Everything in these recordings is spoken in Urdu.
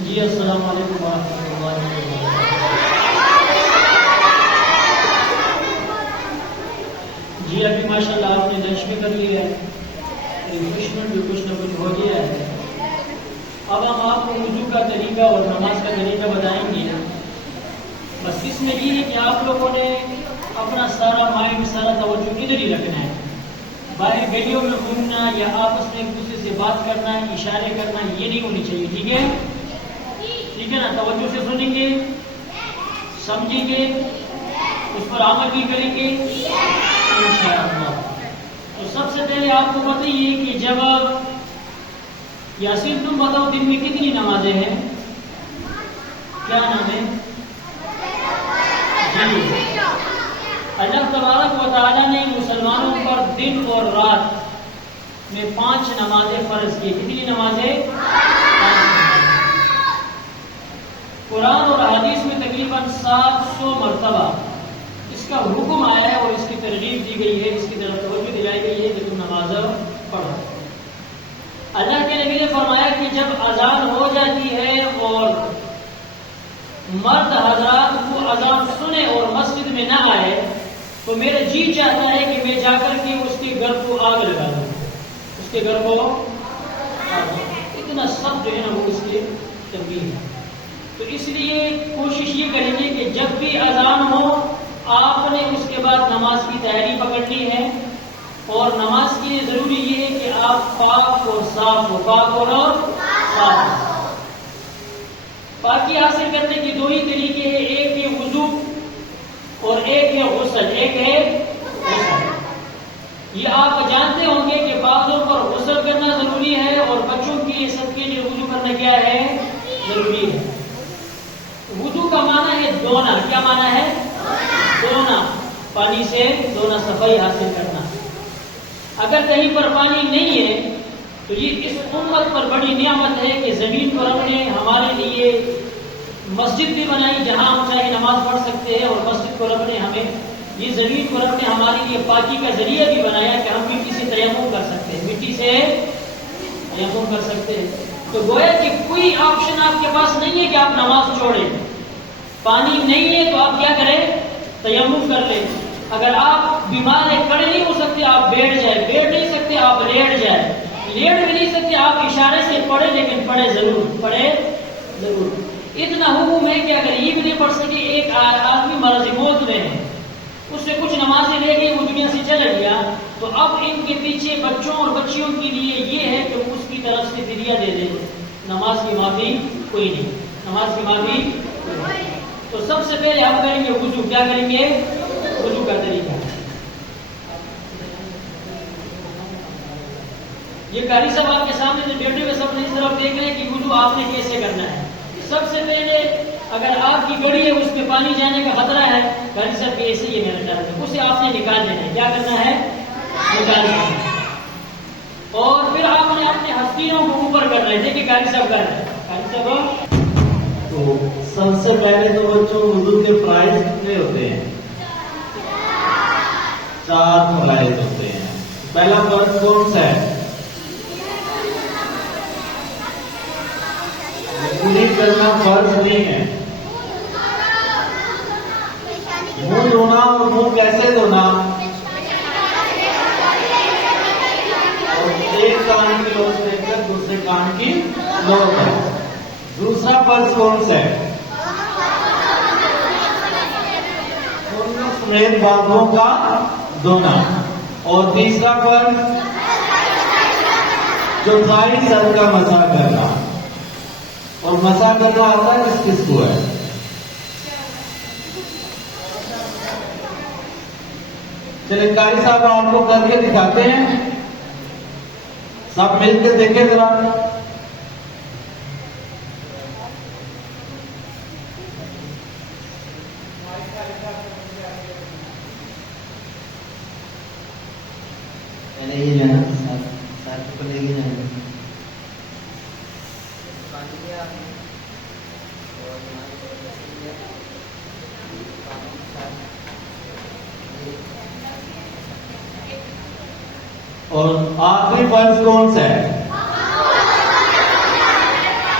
جی السلام علیکم ورحمۃ اللہ وبرکاتہ۔ جی ابھی ماشاء اللہ آپ نے لنچ بھی کر لیا ہے، ریفریشمنٹ بھی کچھ نہ کچھ ہو گیا ہے۔ اب ہم آپ کو وضو کا طریقہ اور نماز کا طریقہ بتائیں گے۔ بس اس میں یہ ہے کہ آپ لوگوں نے اپنا سارا مائنڈ، سارا توجہ ادھر ہی رکھنا ہے۔ باہر گلیوں میں گھومنا یا آپس میں ایک دوسرے سے بات کرنا، اشارے کرنا، یہ نہیں ہونی چاہیے، ٹھیک ہے؟ ٹھیک ہے نا؟ توجہ سے سنیں گے، سمجھیں گے، اس پر عمل بھی کریں گے انشاءاللہ۔ تو سب سے پہلے آپ کو بتائیے کہ جب یاسین تم بتاؤ دن میں کتنی نمازیں ہیں؟ کیا نام ہے؟ جی اللہ تبارک و تعالیٰ نے مسلمانوں پر دن اور رات میں 5 نمازیں فرض کی۔ کتنی نمازیں؟ قرآن اور حدیث میں تقریباً 700 مرتبہ اس کا حکم آیا ہے اور اس کی ترغیب دی گئی ہے، اس کی طرف توجہ دلائی گئی ہے کہ تم نماز پڑھو۔ اللہ کے نبی نے فرمایا کہ جب اذان ہو جاتی ہے اور مرد حضرات کو اذان سنے اور مسجد میں نہ آئے تو میرا جی چاہتا ہے کہ میں جا کر کے اس کے گھر کو آگ لگا دوں، اس کے گھر کو اتنا سب جو ہے نا وہ اس کے تنبیہ ہے۔ تو اس لیے کوشش یہ کریں گے کہ جب بھی اذان ہو آپ نے اس کے بعد نماز کی تیاری پکڑنی ہے، اور نماز کے لیے ضروری یہ ہے کہ آپ پاک اور صاف ہو، پاک اور صاف۔ پاکی حاصل کرنے کے 2 ہی طریقے ہیں، ایک ہے وضو اور ایک ہے غسل، ایک ہے غسل۔ یہ آپ جانتے ہوں گے کہ بعضوں پر غسل کرنا ضروری ہے اور بچوں کی سب کے لیے وضو کرنا کیا ہے؟ ضروری ہے۔ وضو کا معنی ہے دھونا۔ کیا معنی ہے؟ دھونا، پانی سے دھونا، صفائی حاصل کرنا۔ اگر کہیں پر پانی نہیں ہے تو یہ اس امت پر بڑی نعمت ہے کہ زمین پر رب نے ہمارے لیے مسجد بھی بنائی جہاں ہم چاہے نماز پڑھ سکتے ہیں، اور مسجد کو رب نے ہمیں یہ زمین کو رب نے ہمارے لیے پاکی کا ذریعہ بھی بنایا کہ ہم مٹی سے تیمم کر سکتے ہیں، مٹی سے تیمم کر سکتے ہیں۔ تو گویا کہ کوئی آپشن آپ کے پاس نہیں ہے کہ آپ نماز چھوڑیں۔ پانی نہیں ہے تو آپ کیا کریں؟ تیمم کر لیں۔ اگر آپ بیمار ہیں، کھڑے نہیں ہو سکتے، آپ بیٹھ جائیں، بیٹھ نہیں سکتے آپ لیٹ جائیں، لیٹ بھی نہیں سکتے آپ اشارے سے پڑھیں، لیکن پڑھے ضرور۔ اتنا حکم ہے کہ اگر یہ بھی نہیں پڑھ سکے، ایک آدمی مرض موت میں ہے، اس سے کچھ نمازیں رہ گئی، وہ دنیا سے چلا گیا، تو اب ان کے پیچھے بچوں اور بچیوں کے لیے یہ ہے کہ اس کی طرف سے فدیہ دے دیں، نماز کی معافی کوئی نہیں، نماز کی معافی کوئی نہیں۔ تو سب سے پہلے ہم کریں گے وضو۔ کیا کریں گے؟ وضو کا طریقہ۔ یہ قاری صاحب آپ کے سامنے سے بیٹھے ہوئے سب نے اس طرف دیکھ رہے ہیں کہ وضو آپ نے کیسے کرنا ہے۔ سب سے پہلے اگر آپ کی گڑی ہے اس میں پانی جانے کا خطرہ ہے، قاری صاحب کے ایسے ہی میرا ڈال دیں، اسے آپ نے نکال دینا ہے۔ کیا کرنا ہے؟ نکال دینا ہے۔ اور پھر آپ نے اپنے ہتھیلیوں کو اوپر کر رہے ہیں، دیکھیے قاری صاحب کر رہے ہیں۔ قاری صاحب تو سب سے پہلے تو بچوں وضو کے فرائض کتنے ہوتے ہیں؟ 4 فرائض ہوتے ہیں۔ پہلا فرض کون سا ہے؟ پوری کرنا فرض نہیں ہے۔ منہ دھونا، اور منہ کیسے دھونا؟ اور ایک کان کی لوٹ لے کر دوسرے کان کی لوٹ ہے۔ دوسرا فرض کون سا ہے؟ سمیت بازوں کا دھونا۔ اور تیسرا فرض جو ساری سر کا مسح کرنا۔ اور مسح کرنا آتا ہے کس کس کو ہے؟ چلے قاری صاحب آپ کو کر کے دکھاتے ہیں، سب مل کے دیکھیں ذرا۔ پہلے یہ جانا ساتھ کو لے کے جانا۔ اور آخری فرض کون سا ہے؟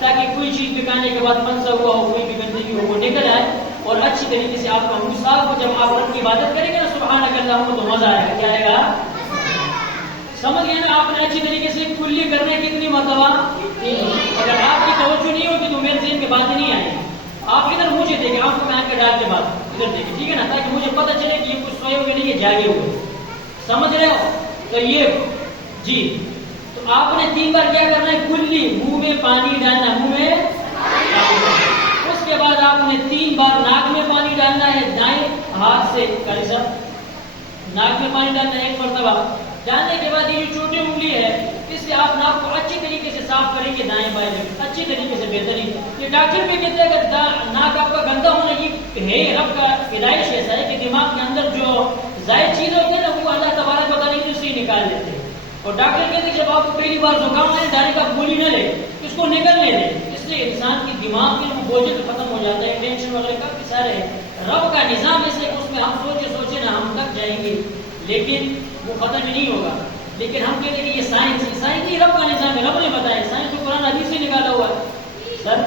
تاکہ کوئی چیز پکانے کے بعد پنسا ہوا ہو کوئی بھی گندگی ہو وہ نکل آئے اور اچھی طریقے سے آپ کا منہ صاف ہو. جب آپ رب کی عبادت کریں گے نا سبحانک اللہم تو مزہ آئے گا. کیا آئے گا؟ سمجھ گئے نا. آپ نے اچھی طریقے سے کلی کرنے کی اتنی مرتبہ اگر آپ کی توجہ نہیں ہوگی تو میرے ذہن میں بات نہیں آئے گی. آپ ادھر مجھے دیکھیں, آپ کو میں آنکھ ڈال کے بعد ادھر دیکھیں, ٹھیک ہے نا, تاکہ مجھے پتہ چلے کہ یہ کچھ سوئے ہوئے نہیں, یہ جاگے ہوئے. سمجھ رہے ہو؟ تو یہ جی, تو آپ نے 3 بار کیا کرنا ہے, کلی منہ میں پانی ڈالنا, منہ میں. اس کے بعد آپ نے 3 بار ناک میں پانی ڈالنا ہے دائیں ہاتھ سے. کاری صاحب ناک میں پانی ڈالنا ہے 1 مرتبہ. ڈالنے کے بعد یہ جو چھوٹی انگلی ہے اس سے آپ ناک کو اچھی طریقے سے صاف کریں گے دائیں بائیں اچھی طریقے سے بہترین. یہ ڈاکٹر بھی کہتے ہیں کہ ناک آپ کا گندا ہونا یہ ہے رب کا پیدائش ایسا ہے کہ دماغ کے اندر جو زائد چیز ہوتی ہے نا وہ اللہ تبارک و تعالیٰ سے ہی نکال لیتے ہیں. اور ڈاکٹر کہتے ہیں جب آپ کو پہلی بار زکام آئے ڈائریکٹ آپ گولی نہ لیں, اس کو نکلنے دیں. اس سے انسان کی دماغ کے وہ بوجھ ختم ہو جاتا ہے, ٹینشن وغیرہ کافی سارے ہیں. رب کا نظام ایسے اس میں ہم سوچے نا ہم تک جائیں گے لیکن وہ ختم ہی نہیں ہوگا. لیکن ہم کہتے ہیں کہ یہ سائنس نہیں, رب کا نظام ہے, رب نے بتایا. سائنس تو قرآن حدیث سے نکالا ہوا ہے سر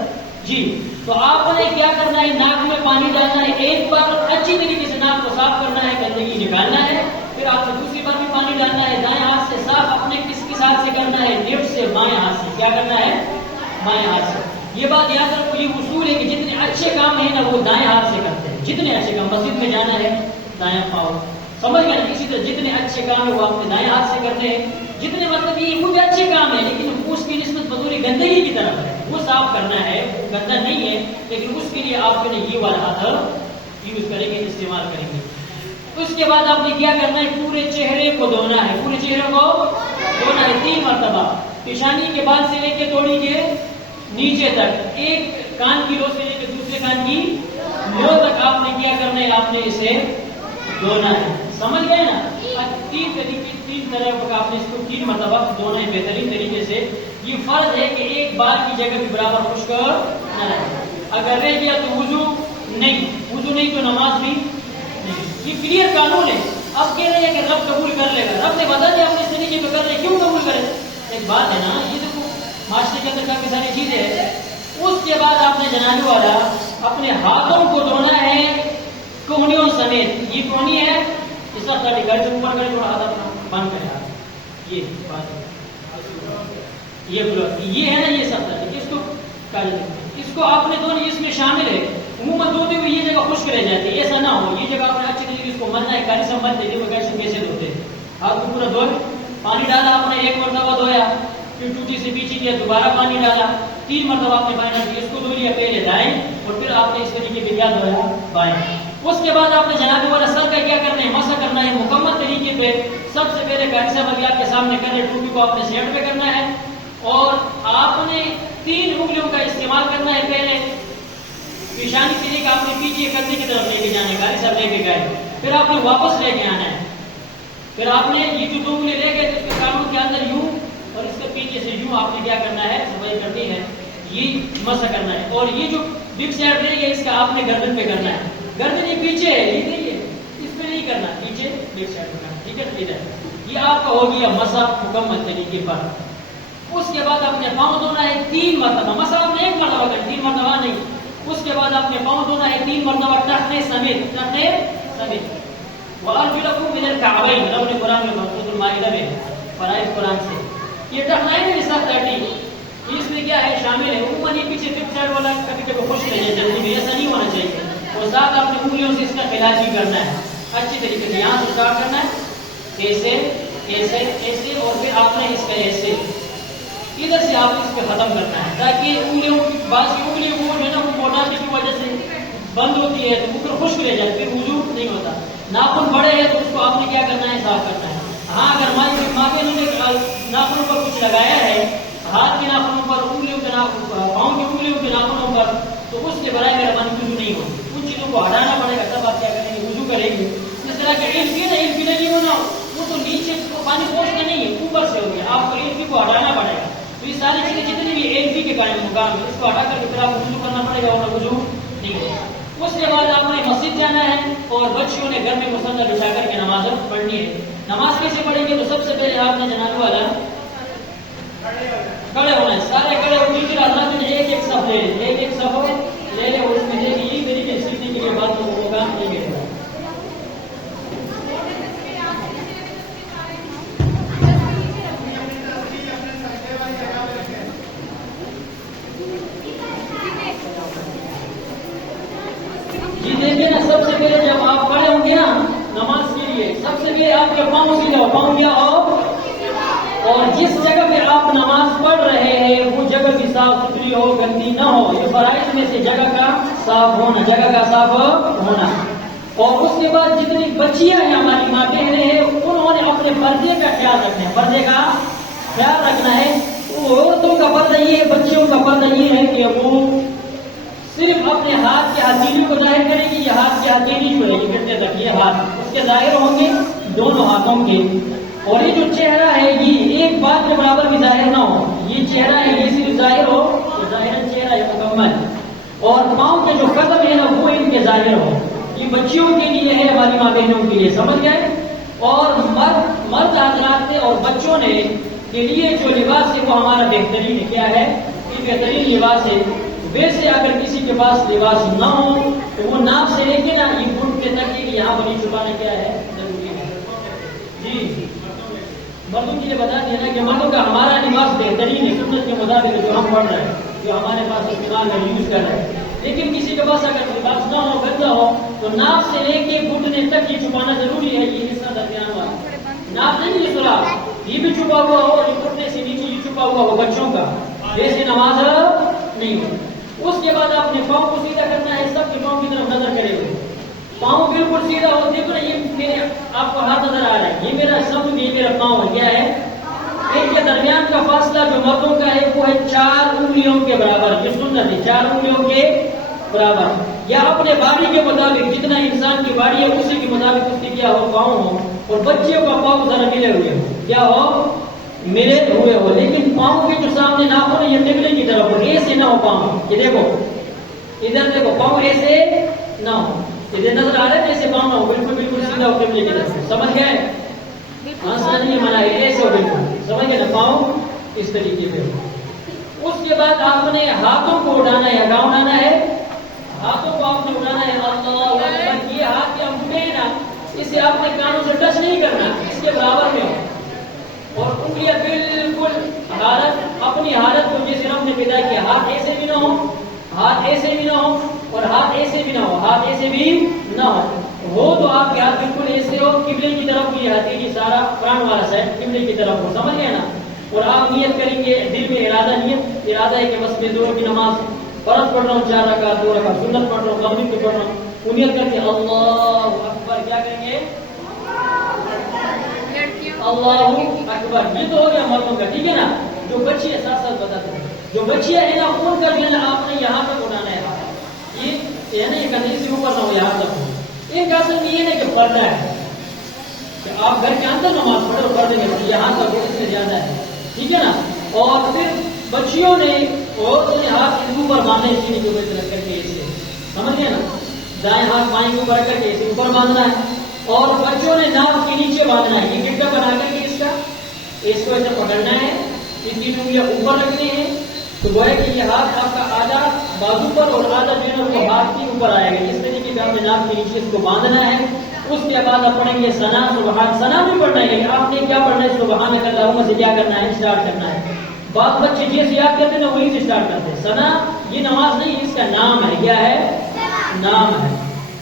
جی. تو آپ نے کیا کرنا ہے, ناک میں پانی ڈالنا ہے 1 بار, اچھی طریقے سے ناک کو صاف کرنا ہے, گندگی نکالنا ہے. پھر آپ نے دوسری بار بھی پانی ڈالنا ہے دائیں ہاتھ سے صاف. اپنے کس ہاتھ سے کرنا ہے, لیفٹ سے بائیں ہاتھ سے. کیا کرنا ہے, بائیں ہاتھ سے. یہ بات یاد رکھو, یہ اصول ہے کہ جتنے اچھے کام ہیں نا وہ دائیں ہاتھ سے کرتے ہیں. جتنے اچھے کام, مسجد میں جانا ہے دائیں پاؤں, سمجھ گئے. اسی طرح جتنے اچھے کام ہیں وہ آپ نے دائیں ہاتھ سے کرنے ہیں. جتنے مطلب یہ وہ بھی اچھے کام ہے لیکن اس کی نسبت بطوری گندگی کی طرف ہے, وہ صاف کرنا ہے, وہ گندا نہیں ہے لیکن اس کے لیے آپ نے یہ والا ہاتھ یوز کریں گے, استعمال کریں گے. اس کے بعد آپ نے کیا کرنا ہے, پورے چہرے کو دھونا ہے. پورے چہرے کو دھونا ہے 3 مرتبہ. پیشانی کے بعد سے لے کے توڑی کے نیچے تک, ایک کان کی رو سے لے کے دوسرے کان کی رو تک آپ نے کیا کرنا ہے, آپ نے اسے دھونا ہے. سمجھ گئے نا. 3 طریقے 3 طرح کا آپ نے اس کو 3 مرتبہ دھونا ہے بہترین طریقے سے. یہ فرض ہے کہ ایک بار کی جگہ بھی برابر خشک نہ رہے. اگر رہ گیا تو وضو نہیں تو نماز بھی نہیں. یہ کلیئر قانون ہے. اب کہہ رہے ہیں کہ رب قبول کر لے گا, رب نے بتا دیا اپنے طریقے پہ کر لے, کیوں قبول کرے. ایک بات ہے نا, یہ دیکھو معاشرے کے اندر کافی ساری چیزیں ہیں. اس کے بعد آپ نے جنابی والا اپنے ہاتھوں کو دھونا ہے کوہنیوں سمیت. یہ کوہنی ہے اس وقت گھر سے اوپر کرے, تھوڑا ہاتھ اپنا بند کرے. یہ بات یہ ہے نا, یہ سب طرح اس کو اس کو آپ نے دونوں اس میں شامل ہے. عموماً دھوتے ہوئے یہ جگہ خشک رہ جاتی ہے, ایسا نہ ہو. یہ جگہ آپ نے اچھی طریقے اس کو مرنا ہے, کاری سے مت دے دے کیسے دھوتے ہیں. ہاتھ کو پورا دھوئے, پانی ڈالا آپ نے 1 مرتبہ دھویا, پھر ٹوٹی سے پیچھے کیا, دوبارہ پانی ڈالا, 3 مرتبہ آپ نے پانی اس کو دھو لیا پہلے دائیں, اور پھر آپ نے اس طریقے پہ کیا دھویا بائیں. اس کے بعد آپ نے جناب والا سر کا کیا کرنا ہے, مسح کرنا ہے مکمل طریقے پہ. سب سے پہلے کاری صاحب ابھی آپ کے سامنے کر رہے, ٹوپی کو آپ نے سیٹ پہ کرنا ہے اور آپ نے 3 انگلیوں کا استعمال کرنا ہے. پہلے پیشانی سے لے کے آپ نے پیچھے کندھے کی طرف لے کے جانا ہے, کاری صاحب لے کے گئے, پھر آپ نے واپس لے کے آنا ہے. پھر آپ نے یہ جو 2 انگلی لے گئے تو اس کے کانوں کے اندر یوں اور اس کے پیچھے سے یوں آپ نے کیا کرنا ہے, صفائی کرنی ہے, یہ مسح کرنا ہے. اور یہ جو بگ سائڈ رہے گا اس کا آپ نے گردن پہ کرنا ہے. گردن یہ پیچھے ہے, یہ نہیں ہے, اس پہ نہیں کرنا, پیچھے بگ سائڈ پہ کرنا, ٹھیک ہے. یہ آپ کا ہو گیا مسح مکمل طریقے پر. اس کے بعد آپ نے پاؤں دھونا ہے 3 مرتبہ. مسح آپ نے 1 مرتبہ کرنا, 3 مرتبہ نہیں. اس کے بعد آپ نے پاؤں دھونا ہے 3 مرتبہ ٹخنے سمیت. وَأَرْجُلَكُم مِّنَ الْكَعْبَيْنِ, رب نے قرآن میں سورۃ المائدہ میں فرائض قرآن سے یہ ٹخنائیں بھی ساتھ رہتی. اس میں کیا ہے شامل ہے. عموماً یہ پیچھے ٹپ سائڈ والا کبھی کبھی خوش رہ جائے, جلدی میں ایسا نہیں ہونا چاہیے. اور ساتھ آپ نے انگلیوں سے اس کا علاج بھی کرنا ہے اچھی طریقے سے. یہاں سے اسٹارٹ کرنا ہے ایسے ایسے ایسے, اور پھر آپ نے اس کا ایسے ادھر سے آپ اس پہ ختم کرنا ہے, تاکہ انگلیوں کی بعض کی انگلی وہ جو ہے نا وہ موٹاپے کی وجہ سے بند ہوتی ہے تو وہ پھر خشک رہ جائے, پھر وضو نہیں ہوتا. ناخن بڑے ہیں تو اس کو آپ نے کیا کرنا ہے, صاف کرنا ہے. ہاں اگر ماں نے ناخنوں پر کچھ لگایا ہے, ہاتھ کے ناخنوں پر, انگلیوں کے پاؤں کی انگلیوں کے ناخنوں پر, تو اس کے برائے میرا من وضو نہیں ہوتی. ان چیزوں کو ہٹانا پڑے گا, تب آپ کیا کریں گے, وضو کریں گے. جس طرح کہ ایلفی نہیں ہونا, وہ تو نیچے پانی پہنچنا نہیں ہے, اوپر سے ہو گیا, آپ کو ایلفی کو ہٹانا پڑے گا. تو یہ ساری چیزیں جتنی بھی ایلفی کے قائم مقام ہے اس کو ہٹا کر کے پھر آپ کو وضو کرنا پڑے گا, اور وضو نہیں ہوگا. اس کے بعد آپ نے مسجد جانا ہے اور بچیوں نے گھر میں مصلی بچھا کر کے نماز پڑھنی ہے. نماز کیسے پڑھیں گے؟ تو سب سے پہلے آپ نے جناب والا کھڑے ہونا ہے، سارے کھڑے ہو کے اللہ نے ایک ایک صف لے لے، ایک ایک صف لے لے، اور اس میں دیکھیے یہ میری کے سیکھنے کے لیے بات ہوگا نہیں ہے۔ جی دیکھیے نا، سب سے پہلے جب آپ کھڑے ہوں گے نا نماز کے لیے، سب سے پہلے آپ کے پاؤں سیدھا ہو، پاؤں کیا ہو، اور جس جگہ پہ آپ نماز پڑھ رہے ہیں وہ جگہ بھی صاف ستھری ہو، گندی نہ ہو۔ یہ فرائض میں سے جگہ کا صاف ہونا، جگہ کا صاف ہونا۔ اور اس کے بعد جتنی بچیاں ہیں ہماری ماں بہنیں ہیں، انہوں نے اپنے پردے کا خیال رکھنا ہے، پردے کا خیال رکھنا ہے۔ عورتوں کا پردہ یہ ہے، بچیوں کا پردہ یہ ہے کہ وہ صرف اپنے ہاتھ کے ہتھیلی کو ظاہر کرے گی، یہ ہاتھ کی ہتھیلی جو ہے یہ کتنے تک، یہ ہاتھ اس کے ظاہر ہوں گے دونوں ہاتھوں کے، اور یہ جو چہرہ ہے یہ ایک بات کے برابر بھی ظاہر نہ ہو، یہ چہرہ ہے یہ صرف ظاہر ہو تو ظاہر چہرہ ہے مکمل، اور پاؤں کے جو قدم ہے نا وہ ان کے ظاہر ہو۔ یہ بچیوں کے لیے ہے، ہماری ماں بہنوں کے لیے، سمجھ گئے؟ اور مرد حضرات نے اور بچوں نے کے لیے جو لباس ہے وہ ہمارا بہترین ہے، کیا ہے؟ یہ بہترین لباس ہے۔ ویسے اگر کسی کے پاس لباس نہ ہو تو وہ ناپ سے لے کے نا یہ گھٹ کے تک کہ یہاں پر نہیں چھپانا کیا ہے ضروری ہے۔ جی مردوں کے لیے بتا دیا نا کہ مردوں کا ہمارا لباس بہترین ہے سنت کے مطابق جو ہم پڑھ رہے ہیں، جو ہمارے پاس استعمال میں یوز کر رہے ہیں۔ لیکن کسی کے پاس اگر لباس نہ ہو، گندا ہو، تو ناپ سے لے کے گھٹنے تک یہ چھپانا ضروری ہے۔ یہ حصہ درمیان والا ناپ نہیں، یہ سراغ یہ بھی چھپا ہوا ہو، اور گھٹنے سے نیچے یہ چھپا ہوا ہو بچوں کا، ویسے نماز نہیں ہو۔ اس کے بعد آپ نے پاؤں کو سیدھا کرنا ہے، سب کے پاؤں کی طرف نظر کرے ہوئے، پاؤں بالکل سیدھا ہو۔ دیکھو نا یہ میرے آپ کو ہاتھ نظر آ رہا ہے، یہ میرا سب یہ میرا پاؤں ہے، کیا ہے؟ ان کے درمیان کا فاصلہ جو مردوں کا ہے وہ ہے 4 انگلیوں کے برابر، جو سنت ہے 4 انگلیوں کے برابر، یا اپنے باڈی کے مطابق جتنا انسان کی باڈی ہے اسی کے مطابق اس کی کیا ہو پاؤں ہو، اور بچیوں کا پاؤں ذرا ملے ہوئے ہو، کیا ہو؟ ملے ہوئے ہو، لیکن پاؤں کے جو سامنے ناخن ہے یہ قبلے کی طرف ہو، ایسے نہ ہو پاؤں، یہ دیکھو ادھر دیکھو، پاؤں ایسے نہ ہو، ادھر نظر آ رہا ہے ایسے پاؤں نہ ہو، بالکل بالکل سیدھا ہو قبلے کی طرف، سمجھ گئے؟ آسان نہیں منع ہے، ایسے ہو بالکل، سمجھ گئے نا؟ پاؤں اس طریقے سے ہو۔ اس کے بعد آپ نے ہاتھوں کو اٹھانا ہے، کہاں اٹھانا ہے؟ ہاتھوں کو آپ نے اٹھانا ہے، اللہ اکبر۔ یہ ہاتھ کے انگوٹھے ہیں نا، اسے آپ نے کانوں سے ٹچ نہیں کرنا، اس کے برابر میں ہو، اور انگلیاں بالکل حالت اپنی حالت کو جیسے رب نے پیدا کیا، ہاتھ ایسے بھی نہ ہو، ہاتھ ایسے بھی نہ ہو، اور ہاتھ ایسے بھی نہ ہو، ہاتھ ایسے بھی نہ ہو تو آپ کے ہاتھ بالکل ایسے ہو، قبلے کی طرف، یہ ہتھیلی سارا پران والا سائڈ قبلے کی طرف ہو، سمجھ گئے نا؟ اور آپ نیت کریں گے، دل میں ارادہ ہے کہ بس میں ظہر کی نماز فرض پڑھ رہا ہوں، 4 رکعت، 2 رکعت سنت پڑھ رہا ہوں، مغرب کی پڑھ رہا ہوں، نیت کر کے اللہ اکبر، کیا کریں گے؟ اللہ اکبر۔ یہ تو ہو گیا مردوں کا، ٹھیک ہے نا؟ جو بچی ہے ساتھ ساتھ بتاتے ہیں، جو بچیاں ہیں نا ان کا جو ہے آپ نے یہاں تک اٹھانا ہے، یہ نا یہ کندھے سے اوپر نہ ہو، یہاں تک ہو۔ ایک اصل میں یہ نہیں کہ پڑھنا ہے کہ آپ گھر کے اندر نماز پڑھے اور پڑھنے میں یہاں تک اس سے زیادہ ہے، ٹھیک ہے نا؟ اور پھر بچیوں نے عورتوں نے ہاتھ کے اوپر باندھے، سینے کے اوپر رکھ کر کے ایسے، سمجھ گئے نا؟ دائیں ہاتھ بائیں کے اوپر رکھ کر کے اسے اوپر باندھنا ہے، اور بچوں نے ناک کے نیچے باندھنا ہے، یہ گڈھا بنا کر کے اس کو ایسے پکڑنا ہے، اس کی انگلیاں اوپر رکھنے ہیں، تو وہ ہے کہ یہ ہاتھ آپ کا آدھا بازو پر اور آدھا جو ہے نا وہ ہاتھ کے اوپر آئے گا، اس طریقے سے آپ نے ناک کے نیچے اس کو باندھنا ہے۔ اس کے بعد آپ پڑھیں گے ثنا، سبحان، ثنا بھی پڑھنا ہے، آپ نے کیا پڑھنا ہے؟ سبحان اللہم سے کیا کرنا ہے؟ اسٹارٹ کرنا ہے۔ بعض بچے جیسے یاد کرتے ہیں نا وہیں سے اسٹارٹ کرتے ہیں۔ ثنا یہ نماز نہیں، اس کا نام ہے، کیا ہے؟ نام ہے۔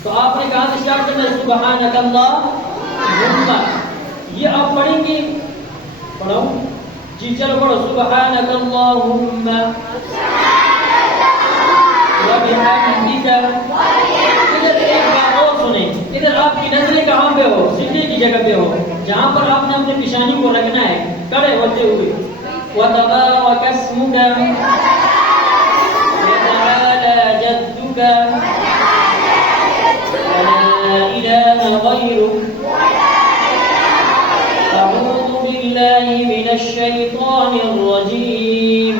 تو آپ نے کہاں سے اسٹارٹ کرنا ہے؟ سبحانک اللہم، یہ آپ پڑھیں گے، پڑھو جی، چلو پڑھو، سبحانک اللہم وبحمدک۔ ادھر ایک بات اور سنیں، ادھر آپ کی نظریں کہاں پہ ہو؟ سجدے کی جگہ پہ ہو، جہاں پر آپ نے اپنے پیشانی کو رکھنا ہے کھڑے ہوتے ہوئے۔ وتبارک اسمک وتعالى جدك ولا إله غيرك أعوذ بالله من الشيطان الرجيم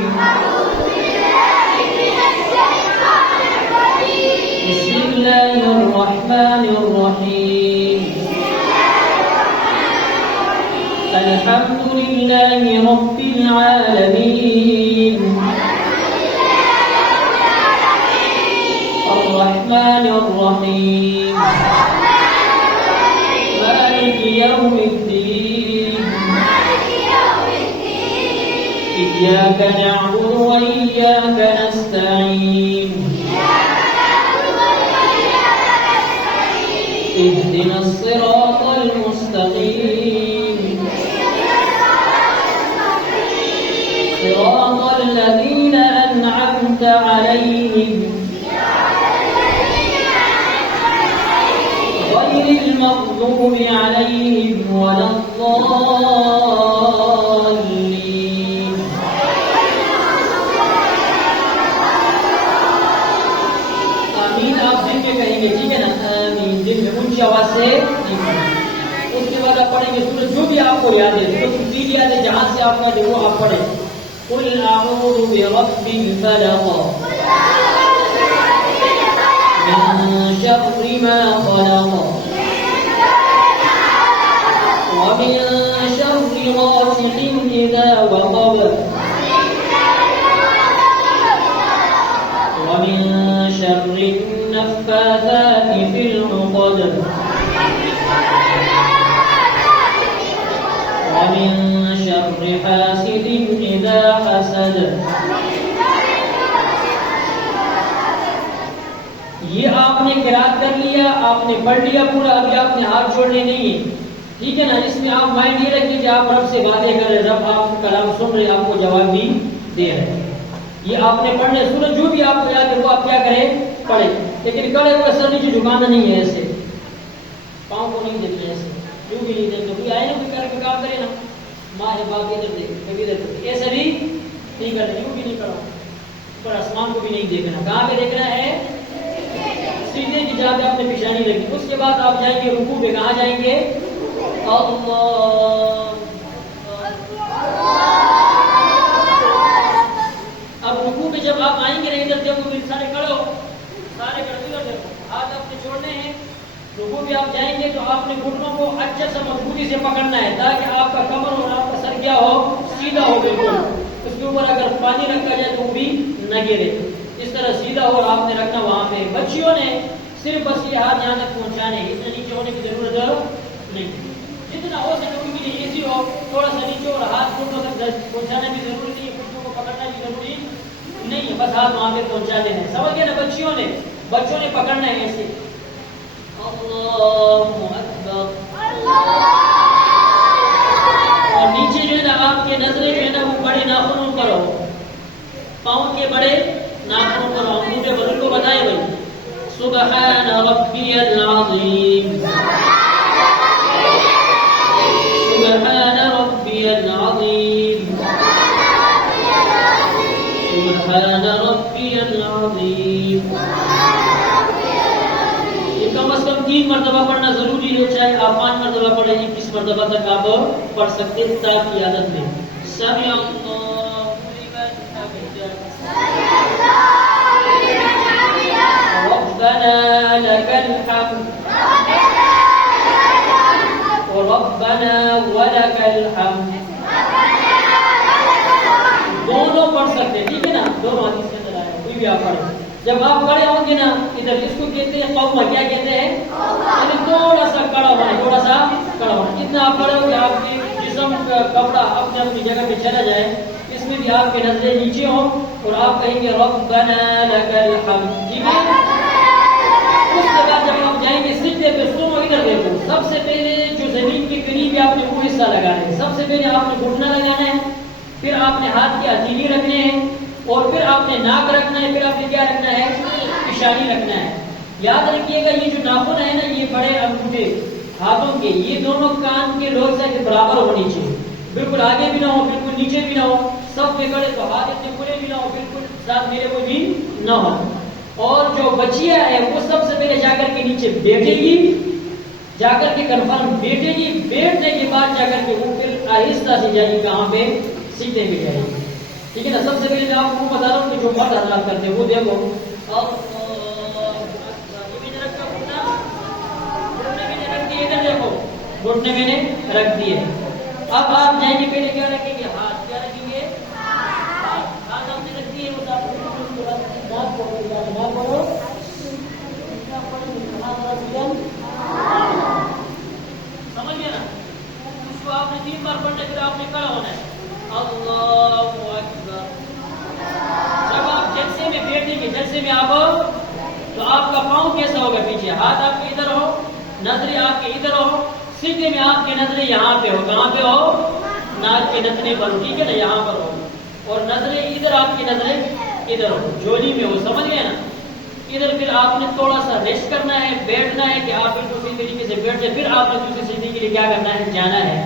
بسم الله الرحمن الرحيم الحمد لله رب العالمين الرحمن الرحيم مالك يوم الدين إياك نعبد وإياك نستعين اهدنا الصراط المستقيم صراط الذين أنعمت عليهم غير المغضوب عليهم ولا الضالين. آمین آپ دل میں کہیں گے، ٹھیک ہے نا؟ آمین دل میں اونچی آواز سے. اس کے بعد آپ پڑھیں گے سورج جو بھی آپ کو یاد ہے، جو بھی یاد ہے جہاں سے آپ کا جو وہ آپ پڑھیں. قل اعوذ برب الفلق من شر ما خلق ومن شر غاسق إذا وقب ومن شر النفاثات في العقد ومن شر حاسد إذا حسد. یہ آپ نے قرات کر لیا، آپ نے پڑھ لیا پورا. ابھی آپ نے ہاتھ چھوڑنے نہیں ہے، ٹھیک ہے نا؟ اس میں آپ مائنڈ یہ رکھیے کہ آپ رب سے باتیں کر رہے، رب آپ کا کلام سن رہے، آپ کو جواب بھی دے رہے. یہ آپ نے پڑھنے سورج جو بھی آپ کو یاد ہے وہ آپ کیا کریں، پڑھیں. لیکن کڑے ہوئے سر نیچے جھکانا نہیں ہے، ایسے پاؤں کو نہیں دیکھنا، ایسے یوں بھی نہیں دیکھنا. کوئی آئے نا کوئی کر کے کام کرے نا، ماں ہے باپ ادھر دیکھ کبھی ادھر دیکھ، ایسے بھی نہیں کرنا، یوں بھی نہیں کرنا. پر آسمان کو بھی نہیں دیکھنا. کہاں پہ دیکھنا ہے؟ سیدھے کی جگہ اپنے پیشانی رکھیں. اس کے بعد آپ جائیں گے رکوع پہ. کہاں جائیں گے؟ اللہ. اب رکوع پہ جب آپ آئیں گے نا، ادھر دیکھو تو سارے کھڑے ہو، سارے کھڑے ادھر دیکھو، ہاتھ اپنے چھوڑنے ہیں. رکوع پہ آپ جائیں گے تو آپ نے گھٹنوں کو اچھے سے مضبوطی سے پکڑنا ہے تاکہ آپ کا کمر اور آپ کا سر کیا ہو، سیدھا ہو بالکل. اس کے اوپر اگر پانی رکھا جائے تو وہ بھی نہ گرے. اس طرح سیدھا ہو آپ نے رکھنا. وہاں پہ بچیوں نے صرف بس یہ ہاتھ یہاں تک پہنچانے، اتنا نیچے ہونے کی ضرورت نہیں. جتنا ہو سکے ان کے لیے ایزی ہو، تھوڑا سا نیچے اور ہاتھ گھٹنوں تک پہنچانا بھی ضروری نہیں ہے، گھٹنوں کو پکڑنا بھی ضروری نہیں ہے، بس ہاتھ وہاں پہ پہنچا دینا ہے. سمجھ گئے نا؟ بچوں نے پکڑنا ہے ایسے. اللہ اکبر. اور نیچے جو ہے نا آپ کے نظریں جو ہے نا وہ بڑے ناخنوں پر ہو، پاؤں کے بڑے ناخنوں پر ہو. منہ کے بدل کو بتائے بھائی. سبحان ربی العظیم سبحان ربی العظیم سبحان ربی العظیم. یہ کم از کم 3 مرتبہ پڑھنا ضروری ہے. چاہے آپ 5 مرتبہ پڑھیں، 21 مرتبہ تک آپ پڑھ سکتے ہیں تاکہ عادت میں. سمع اللہ لمن حمده ربنا لك الحمد ربنا ولك الحمد. دونوں پڑھ سکتے ہیں، ٹھیک ہے نا؟ دونوں حدیث کے اندر آئے، کوئی بھی آپ پڑھیں. جب آپ کھڑے ہوں گے نا ادھر، اس کو کہتے ہیں قوما. کیا کہتے ہیں؟ یعنی تھوڑا سا کڑا ہونا، تھوڑا سا کڑا ہونا. جتنا آپ کھڑے ہو گے آپ کے جسم کا کپڑا اپنے اپنی جگہ پہ چلا جائے. اس میں بھی آپ کے نظریں نیچے ہوں اور آپ کہیں گے ربنا لك الحمد، ٹھیک ہے؟ اس کے بعد جب آپ جائیں گے سجدے پہ، سنو ادھر دیکھو. سب سے پہلے جو زمین کے قریب آپ نے وہ حصہ لگانا ہے. سب سے پہلے آپ نے گھٹنا لگانا ہے، پھر آپ نے ہاتھ کی ہتھیلی رکھنے ہیں، اور پھر آپ نے ناک رکھنا ہے، پھر آپ نے کیا رکھنا ہے؟ پیشانی رکھنا ہے. یاد رکھیے گا یہ جو ناخن ہے نا، یہ بڑے انگوٹھے ہاتھوں کے، یہ دونوں کان کے لوگ سے برابر ہونی چاہیے. بالکل آگے بھی نہ ہو، بالکل نیچے بھی نہ ہو. سب پہ کھڑے تو ہاتھ اتنے کھلے بھی نہ ہو، بالکل ساتھ میرے کو بھی نہ ہو. اور جو بچیا ہے وہ سب سے پہلے جا کر کے نیچے بیٹھے گی، جا کر کے کنفرم بیٹھے گی. بیٹھنے کے بعد جا کر کے وہ پھر آہستہ سے جائے گی کہاں پہ؟ سیدھے پہ جائے گی. ٹھیک ہے نا؟ سب سے پہلے میں آپ کو بتا رہا ہوں کہ جو مرد حضرات کرتے ہیں وہ دیکھو. گھٹنے میں نے رکھ دیے. اب آپ جائیں گے پہلے کیا رکھیں گے؟ ہاتھ. کیا رکھیں گے؟ ہاتھ ہم نے رکھ دیے. وہ ناک بولو. سمجھ گیا نا؟ اس کو آپ نے 3 بار پڑھنا. پھر آپ نے کھڑا ہونا ہے. اللہ اکبر. جب آپ جلسے میں بیٹھیں گے، جلسے میں آپ تو آپ کا پاؤں کیسا ہوگا؟ پیچھے. ہاتھ آپ کے ادھر ہو، نظریں آپ کے ادھر ہو. سیدھے میں آپ کی نظریں یہاں پہ ہو. کہاں پہ ہو؟ ناک کے نتنے پر. ٹھیک ہے نا؟ یہاں پر ہو. اور نظریں ادھر، آپ کی نظریں ادھر ہو، جوڑی میں ہو. سمجھ گئے نا؟ ادھر پھر آپ نے تھوڑا سا ریسٹ کرنا ہے، بیٹھنا ہے کہ آپ دوسری طریقے سے بیٹھ جائے. پھر آپ نے دوسری سیدھی کے لیے کیا کرنا ہے؟ جانا ہے.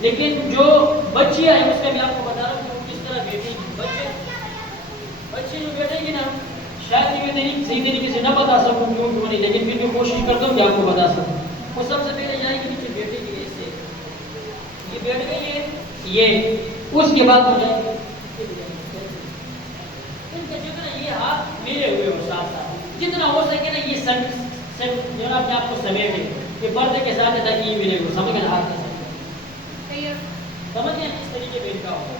لیکن جو بچیاں ہیں اس کا بھی آپ کو بتا رہا ہوں کہ وہ کس طرح بیٹھیں گی. بچے جو بیٹھیں گی نا، شاید یہ صحیح طریقے سے نہ بتا سکوں کیوں نہیں، لیکن پھر میں کوشش کرتا ہوں کہ آپ کو بتا سکوں. وہ سب سے پہلے جائیں گے نیچے بیٹھے گی ایسے. یہ بیٹھ گئی ہے یہ. اس کے بعد ہو جائے گا ان کا جتنا یہ ہاتھ ملے ہوئے ہو ساتھ ساتھ، جتنا ہو سکے نا یہ سیٹ جو ہے اپنے آپ کو سمیٹے. یہ پردے کے ساتھ ہے تاکہ یہ ملے ہوئے. سمجھ گئے ہاتھ کے ساتھ؟ سمجھ گئے اس طریقے سے بیٹھا ہوگا.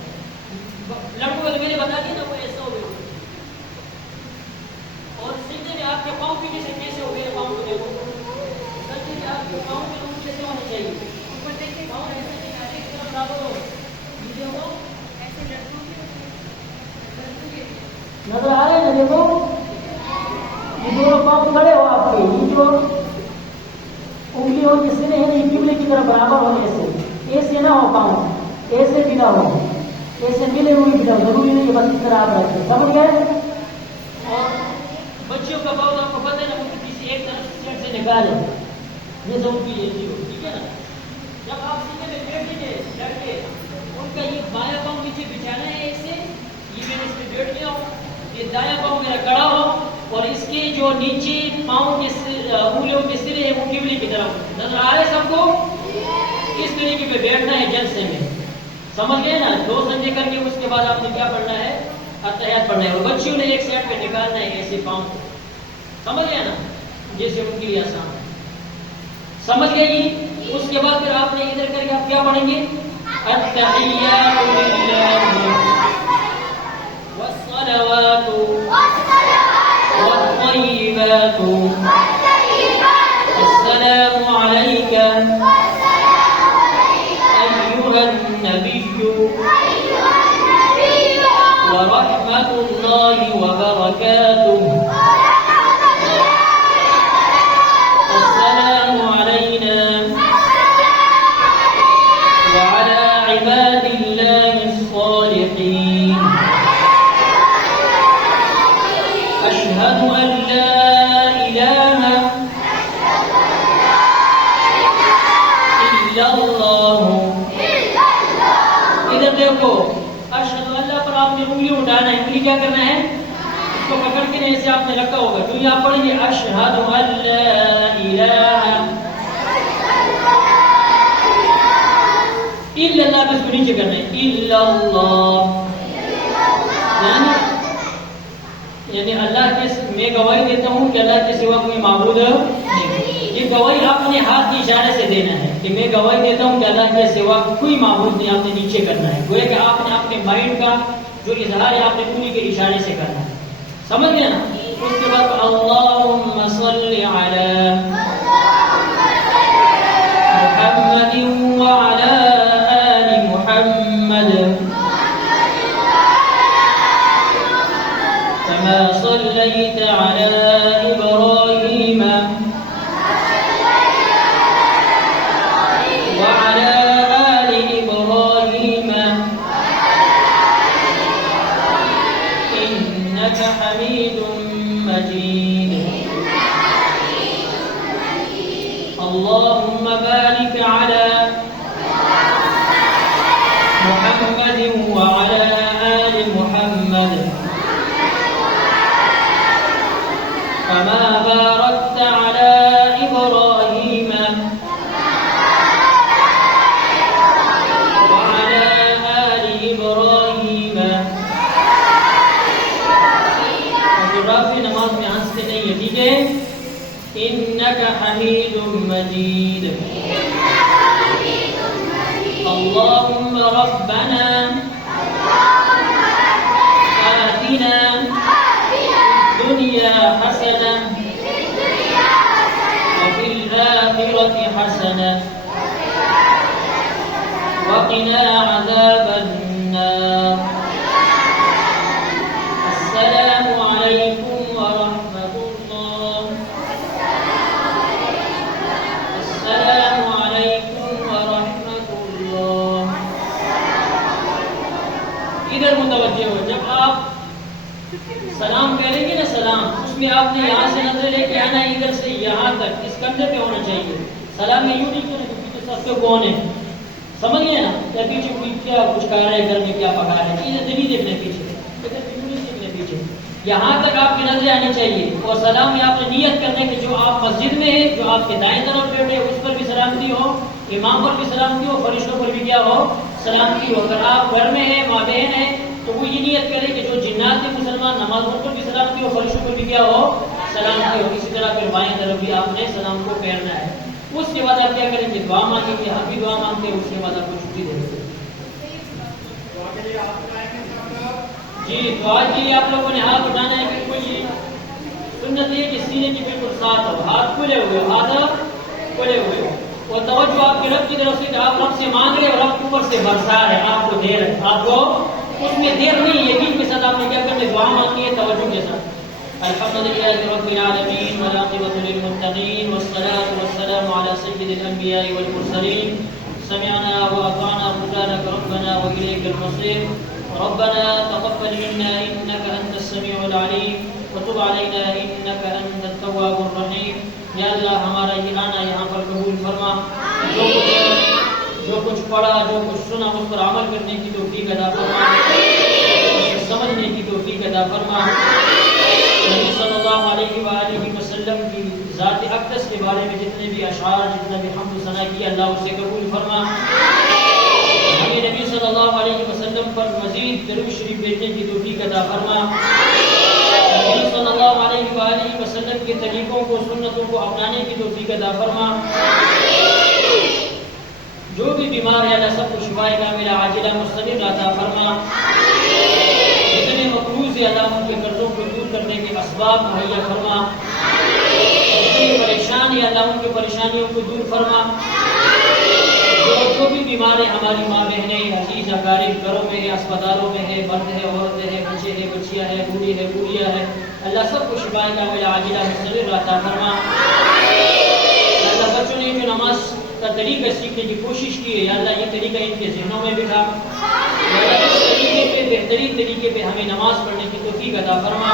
لڑکوں کو تو میں نے بتا دیا نا وہ ایسا ہو گیا. اور سیدھے میں آپ کے پاؤں پیچھے سے کیسے ہو گئے؟ پاؤں کو دیکھو. سچے میں آپ کے پاؤں کے روپ کیسے ہونے چاہیے؟ پاؤں ایسے ایک طرف برابر ہو. نیچے ہو ایسے. لڑکوں کے نظر آ رہے ہیں نا؟ دیکھو یہ دونوں پاؤں کھڑے ہو آپ کے. یہ جو انگلی ہو جس سے نہیں قبلے کی طرف برابر ہونے سے. ایسے نہ ہو پاؤں، ایسے بھی نہ ہو، ایسے ملے ہوئے بھی نہ ہو. ضروری نہیں ہے بس اس طرح آپ رکھیں. سمجھ گئے؟ اور بچیوں کا پاؤں آپ کو پتہ ہے نا، وہ کسی ایک طرف سیٹ سے نکالے یہ سب کی ایسی ہو. ٹھیک ہے نا؟ جب آپ سیدھے میں بیٹھیں گے لڑکے، ان کا یہ بایاں پاؤں نیچے بچھانا ہے ایسے. یہ میں اس پہ بیٹھ گیا ہوں، یہ دایاں پاؤں میرا کڑا ہو، اور اس کے جو نیچے پاؤں کے انگلیوں کے سرے ہیں وہ قبلے کی طرف. نظر آ رہے سب کو؟ اس طریقے پہ بیٹھنا ہے جلسے میں. سمجھ گئے نا؟ 2 سجدے کر کے اس کے بعد آپ نے کیا پڑھنا ہے؟ اتحیات پڑھنا ہے. اور بچیوں نے ایک سائڈ پہ نکالنا ہے ایسے پاؤں کو. سمجھ گئے نا؟ جیسے ان کے لیے آسان ہے. سمجھ گئے جی؟ اس کے بعد پھر آپ نے ادھر کر کے آپ کیا پڑھیں گے؟ التحیات للہ والصلوات والطیبات السلام علیک ایھا النبی ورحمۃ اللہ وبرکاتہ. السلام علینا وعلی عباد اللہ الصالحین. اشہد ان لا الہ الا اللہ. ادھر دیکھو، اشہد اللہ پر آپ نے انگلی اٹھانا ہے. انگلی کیا کرنا ہے؟ اس کو پکڑ کے ایسے آپ نے رکھا ہوگا. تو یہ آپ پڑھیں گے اشہد ان لا الہ الا اللہ. بس کو نیچے کرنا ہے الا اللہ. یعنی اللہ کے میں گواہی دیتا ہوں کہ اللہ کے سوا کوئی معبود نہیں. یہ گواہی آپ نے ہاتھ کے اشارے سے دینا ہے کہ میں گواہی دیتا ہوں کہ اللہ کے سوا کوئی معبود نہیں. آپ نے نیچے کرنا ہے. گویا کہ آپ نے اپنے مائنڈ کا جو اظہار ہے آپ نے پوری کے اشارے سے کرنا ہے. سمجھ گیا نا؟ اس کے بعد اللہم صلی علی محمد وعلی آل محمد كما صليت على إبراهيم وعلى آل إبراهيم إنك حميد مجيد. اللهم بارك على محمد وعلى آل محمد كما باركت على إبراهيم وعلى آل إبراهيم. رافع نماز میں ہنستے نہیں ہے. ٹھیک ہے؟ إنك حميد مجيد. اللهم ربنا آتنا في الدنيا حسنة وفي الآخرة حسنة وقنا عذاب النار. السلام عليكم ورحمة الله. السلام عليكم ورحمة الله. ادھر متوجہ ہو، جب آپ سلام کریں گے نا سلام، اس میں آپ نے یہاں سے نظر لے کے آنا ہے، ادھر سے یہاں تک اس کندھے پہ ہونا چاہیے. سلام میں یوں نہیں کریں کہ پیچھے سب سے کون ہے، سمجھ گئے نا؟ یا پیچھے کوئی کیا کچھ کھا رہا ہے، گھر میں کیا پکا رہا ہے، ادھر نہیں دیکھنا پیچھے، ادھر یوں نہیں دیکھنا پیچھے، یہاں تک آپ کی نظریں آنی چاہیے. اور سلام میں آپ نے نیت کرنا ہے کہ جو آپ مسجد میں ہے، جو آپ کے دائیں طرف بیٹھے اس پر بھی سلامتی ہو، امام پر بھی سلامتی ہو، فرشتوں پر بھی کیا ہو، سلامتی ہو. اگر آپ گھر میں ہیں، ماں بہن ہیں، تو وہ یہ نیت کرے کہ جو جنات کے مسلمان نمازوں پر بھی سلامتی ہو، فرشتوں پر بھی کیا ہو، سلامتی ہو. اسی طرح پھر بائیں طرف بھی آپ نے سلام کو پھیرنا ہے. اس کے بعد آپ کیا کریں گے؟ دعا مانگیں گے. ہم بھی دعا مانگتے ہیں، اس کے بعد آپ کو چھٹی دیں گے. جی دعا کے لیے آپ لوگوں نے ہاتھ اٹھانا ہے. بالکل یہ سنت ہے کہ سینے کی بالکل ساتھ ہو، ہاتھ کھلے ہوئے، ہاتھ کھلے ہوئے ہو. اور توجہ آپ کے رب کی طرف سے، آپ رب سے مانگ رہے اور رب اوپر سے برسا ہے، آپ کو دیر ہے، آپ کو اس میں دیر نہیں، یقین کے ساتھ آپ نے کیا کرنا ہے؟ دعا مانگنی ہے توجہ کے ساتھ. الحمدللہ رب العالمین والعاقبۃ للمتقین والصلاۃ والسلام علی سید الانبیاء والمرسلین. سمعنا واطعنا غفرانک ربنا والیک المصیر. ربنا تقبل منا انك انت السميع العليم وتب علينا انك انت التواب الرحیم. یا اللہ ہمارا یہ آنا یہاں پر قبول فرما. جو کچھ پڑھا، جو کچھ سنا، اس پر عمل کرنے کی توفیق عطا فرما، سمجھنے کی توفیق عطا فرما. نبی صلی اللہ علیہ وآلہ وسلم کی ذات اقدس کے بارے میں جتنے بھی اشعار، جتنا بھی حمد و ثنا کیا، اللہ اسے قبول فرما. ہمیں نبی صلی اللہ علیہ وسلم پر مزید درود شریف بھیجنے کی توفیق عطا فرما. نبی صلی اللہ علیہ وآلہ وسلم کے طریقوں کو، سنتوں کو اپنانے کی توفیق عطا فرما. جو بھی بیمار ہے اللہ سب کو شفا کاملہ عاجلہ مستمر عطا فرما. جتنے مقروض ہے اللہ ان کے قرضوں کو دور کرنے کے اسباب مہیا فرما. جتنے پریشان ہے اللہ ان کی پریشانیوں کو دور فرما. جو بھی بیمار ہے، ہماری ماں بہنیں، عزیز اقارب، گھروں میں ہے، اسپتالوں میں ہے، مرد ہے، عورتیں ہیں، بچے ہیں، بچیاں ہیں، بوڑھی ہے، بوڑھیاں ہیں، اللہ سب کو شفا کاملہ عاجلہ مستمر عطا فرما. اللہ بچوں نے جو نماز کا طریقہ سیکھنے کی کوشش کی ہے، یا اللہ یہ طریقہ ان کے ذہنوں میں بٹھا. یا اللہ اس طریقے پہ، بہترین طریقے پہ ہمیں نماز پڑھنے کی توفیق عطا فرما.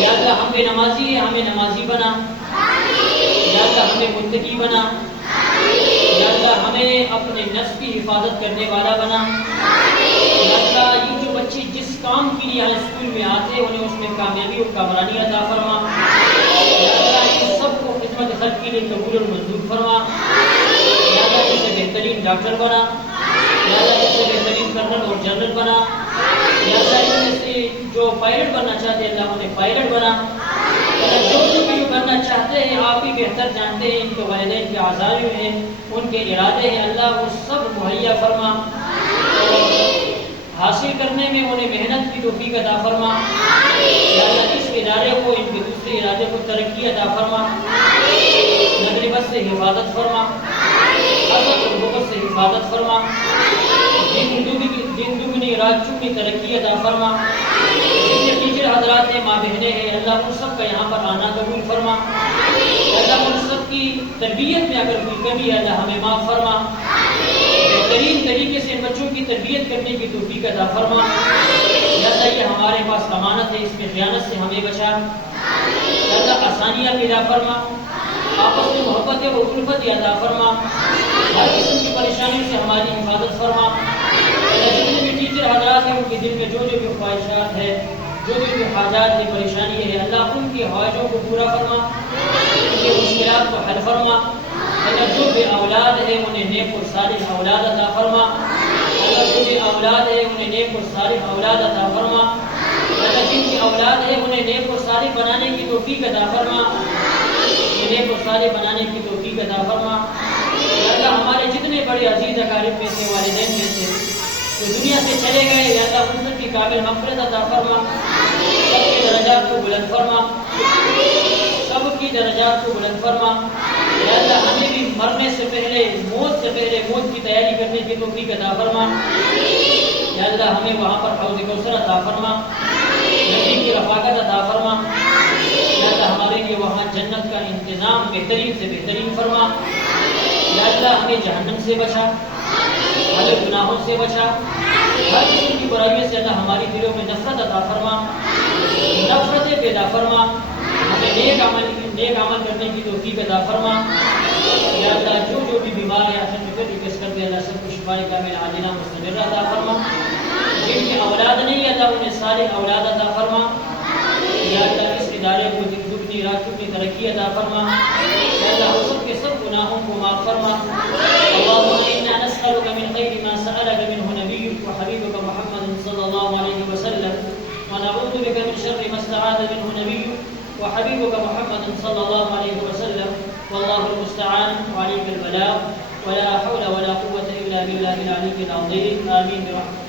یا اللہ ہم بے نمازی ہیں، ہمیں نمازی بنا. یا اللہ ہمیں متقی بنا. یا اللہ ہمیں اپنے نفس کی حفاظت کرنے والا بنا. یا اللہ یہ جو بچے جس کام کے لیے یہاں اسکول میں آتے ہیں انہیں اس میں کامیابی اور کامرانی عطا فرما. یا اللہ ان سب کو خدمت خلق کے لیے قبول اور منظور فرما. یا اللہ جسے بہترین ڈاکٹر بنا. یا اللہ جسے بہترین کرنل اور جنرل بنا. یا اللہ ان میں سے جو پائلٹ بننا چاہتے ہیں اللہ انہیں پائلٹ بنا. جو بھی کرنا چاہتے ہیں آپ ہی بہتر جانتے ہیں، ان کے والدین کے آزاری ہیں، ان کے ارادے ہیں، اللہ وہ سب مہیا فرما. اور حاصل کرنے میں انہیں محنت کی توفیق عطا فرما. یا اللہ اس ادارے کو، ان کے دوسرے ارادے کو ترقی عطا فرما. نغربت سے حفاظت فرما، حسد اور بغض سے حفاظت فرما. دن دگنی رات چگنی ترقی عطا فرما. جتنے ٹیچر حضرات ہیں، ماں بہنیں ہیں، اللہ ان سب کا یہاں پر آنا قبول فرما. اللہ ان سب کی تربیت میں اگر کوئی کمی ہے اللہ ہمیں معاف فرما. بہترین طریقے سے بچوں کی تربیت کرنے کی توفیق عطا فرما. یا اللہ یہ ہمارے پاس امانت ہے، اس میں خیانت سے ہمیں بچا. یا اللہ آسانیاں پیدا فرما. آپس میں محبت و الفت عطا فرما. ہر قسم کی پریشانی سے ہماری حفاظت فرما. جتنے بھی ٹیچر حضرات ہیں ان کے دل میں جو بھی خواہشات ہے، جو بھی حاجات ہے، پریشانی ہے، اللہ ان کی حوائجوں کو پورا فرما. ان کے مشکلات کو حل فرما. اللہ جو بھی اولاد ہے انہیں نیک اور صالح اولاد عطا فرما. اللہ جو بھی اولاد ہے انہیں نیک اور صالح اولاد عطا فرما. اللہ جن کی اولاد ہے انہیں نیک اور صالح بنانے کی توفیق عطا فرما. نیک اور صالح بنانے کی توفیق عطا فرما. اللہ ہمارے جتنے بڑے عزیز اقارب میں سے، والدین میں سے جو دنیا سے چلے گئے، یا اللہ ان سب کی کامل مغفرت عطا فرما، سب کے درجات کو بلند فرما، سب کی درجات کو بلند فرما۔ یا اللہ ہمیں بھی مرنے سے پہلے، موت سے پہلے موت کی تیاری کرنے کی توفیق عطا فرما۔ یا اللہ ہمیں وہاں پر حوض کوثر عطا فرما، نبی کی رفاقت عطا فرما۔ یا اللہ ہمارے لیے وہاں جنت کا انتظام بہترین سے بہترین فرما۔ یا اللہ ہمیں جہنم سے بچا، ہمارے گناہوں سے بچا، ہر قسم کی برائیوں سے اللہ ہماری دلوں میں نفرت عطا فرما، نفرتیں پیدا فرما، ہمیں نیک عمل کرنے کی توفیق عطا فرما۔ یا اللہ جو بھی بیمار ہے اپنے فکر کی کس کر دے، اللہ سب کو شفائے کامل عاجلہ مستمرہ عطا فرما۔ جن کی اولاد نہیں ہے اللہ انہیں صالح اولاد عطا فرما۔ یا اللہ اس ادارے کو دگنی رات چگنی ترقی عطا فرما۔ یا اللہ سب کے سب گناہوں کو معاف فرما۔ اللهم انا نسألك من خير ما سألك منه نبيك وحبيبك محمد صلى الله عليه وسلم، ونعوذ بك من شر ما استعاذ منه نبيك وحبيبك محمد صلى الله عليه وسلم، والله المستعان وعليك البلاغ، ولا حول ولا قوة إلا بالله العلي العظيم، آمين برحمتك